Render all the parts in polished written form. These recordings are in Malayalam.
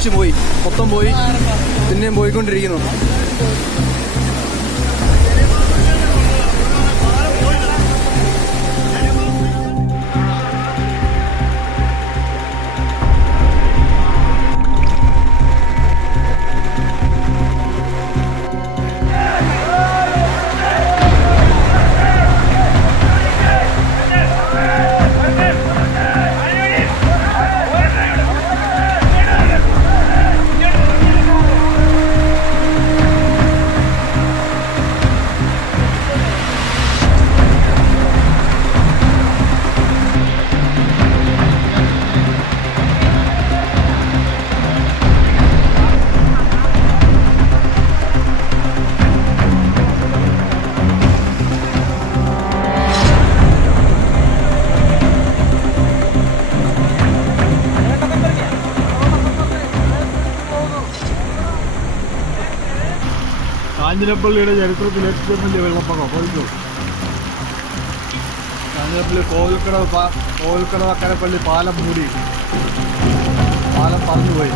ഒലിച്ചു പോയി, മൊത്തം പോയി, പിന്നെയും പോയിക്കൊണ്ടിരിക്കുന്നു. കാഞ്ഞിരപ്പള്ളിയുടെ ചരിത്രത്തിൽ ഏറ്റവും വലിയ വെള്ളപ്പൊക്കം കോഴിക്കോട്. കാഞ്ഞിരപ്പള്ളി കോവിൽക്കട അക്കരപ്പള്ളി പാലം മൂടി, പാലം പറന്നുപോയി.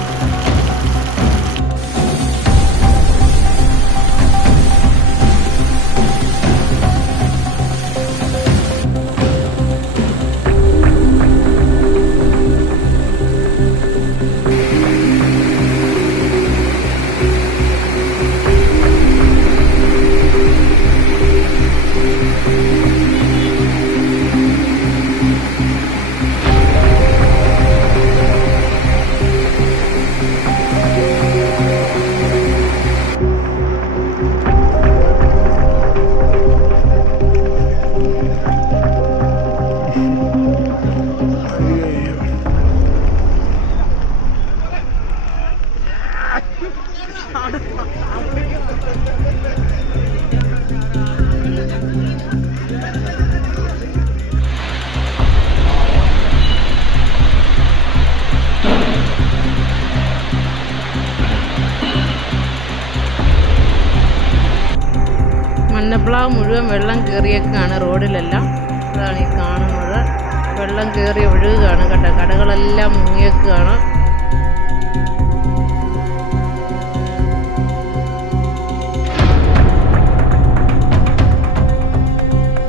മണ്ണപ്ലാവ് മുഴുവൻ വെള്ളം കയറിയേക്കാണ് റോഡിലെല്ലാം. അതാണ് ഈ കാണുന്നത്. വെള്ളം കയറി ഒഴുകുകയാണ് കേട്ടോ. കടകളെല്ലാം മുങ്ങിയേക്കാണ്.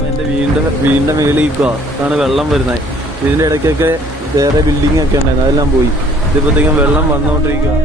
എൻ്റെ വീടിൻ്റെ മേളിക്കുക അതാണ് വെള്ളം വരുന്നത്. ഇതിൻ്റെ ഇടയ്ക്കൊക്കെ വേറെ ബിൽഡിംഗ് ഒക്കെ ഉണ്ടായിരുന്നു, അതെല്ലാം പോയി. ഇതിപ്പോഴത്തേക്കും വെള്ളം വന്നുകൊണ്ടിരിക്കുക.